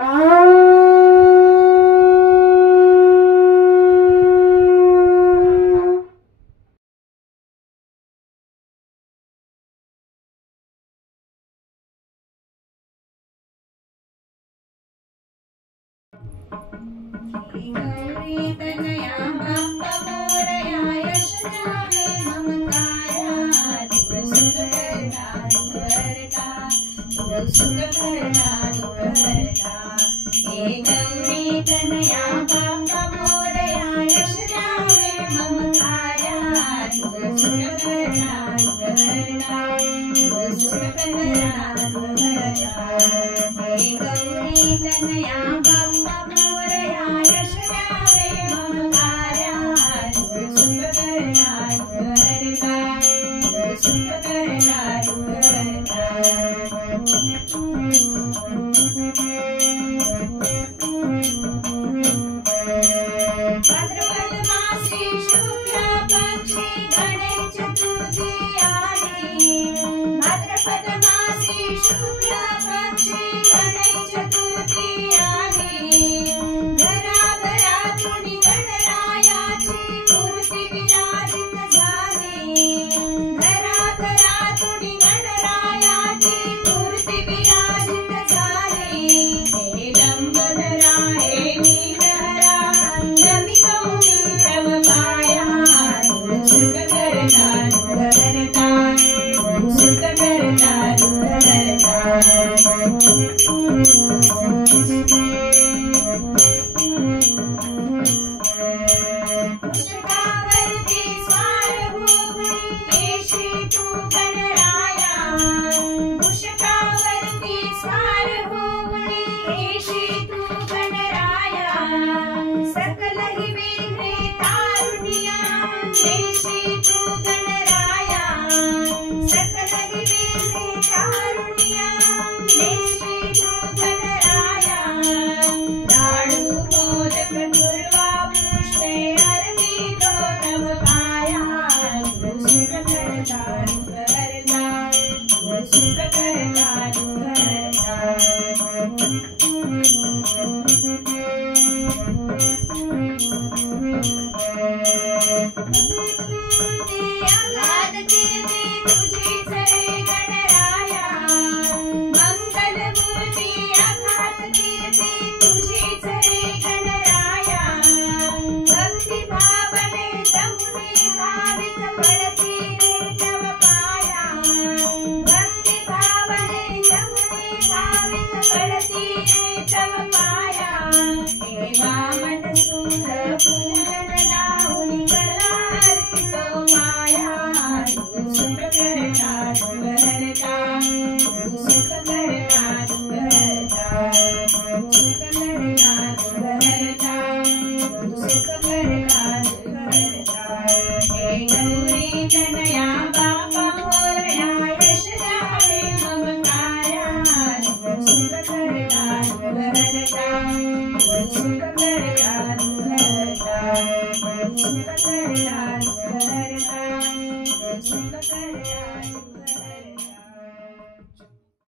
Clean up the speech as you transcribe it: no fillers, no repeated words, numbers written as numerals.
गौरी तनया बाप्पा मोरया यशोदा रे ममकारा दुख सुख करता दुख हरता दुख सुख करता दुख हरता। हे गौरी तनया बाप्पा मोरया यशोदा रे ममकारा दुख सुख करता दुख हरता दुख सुख करता दुख हरता। हे गौरी तनया बाप्पा मोरया यशोदा रे ममकारा दुख सुख करता दुख हरता दुख सुख करता दुख हरता। भाद्रपद मासी शुक्ल पक्षी गणेश चतुर्थी आली। भाद्रपद मासी शुक्ल पक्षी गणेश चतुर्थी आली। घराघरातून गणरायाची मूर्ती विराजित झाली। घराघरातून गणरायाची मूर्ती विराजित झाली। हे लंबोदरा हे नीलहरा नमितोमी तव पाया दुख सुख करता दुख हरता दुख सुख करता दुख हरता। पुष्पावरती स्वारभूमी येशी तू गणराया। पुष्पावरती स्वारभूमी येशी तू गणराया। सकल ही विघ्ने तारुण्या येशी तू गणराया। सकल ही विघ्ने तारुण्या येशी तू गणराया। लाडू मोदक दुर्वा पुष्पे अर्पितो तव पाया दुख सुख करता दुख हरता दुख सुख करता दुख हरता। अंगात कीर्ती तुझीच रे गणराया। मंगल मूर्ती अंगात कीर्ती तुझीच रे गणराया। भक्ती भावने जमुनी भाविक पडती रे तव पाया। भक्ती भावने जमुनी भाविक पडती रे तव पाया। हे वामन सुंदर पूजन लावणी कला अर्पितो माया दुख सुख करता दुख हरता दुख सुख करता दुख हरता दुख सुख करता दुख हरता दुख सुख करता दुख हरता। हे गौरी तनया बाप्पा मोरया यशोदा रे ममकारा दुख सुख करता दुख हरता दुख सुख करता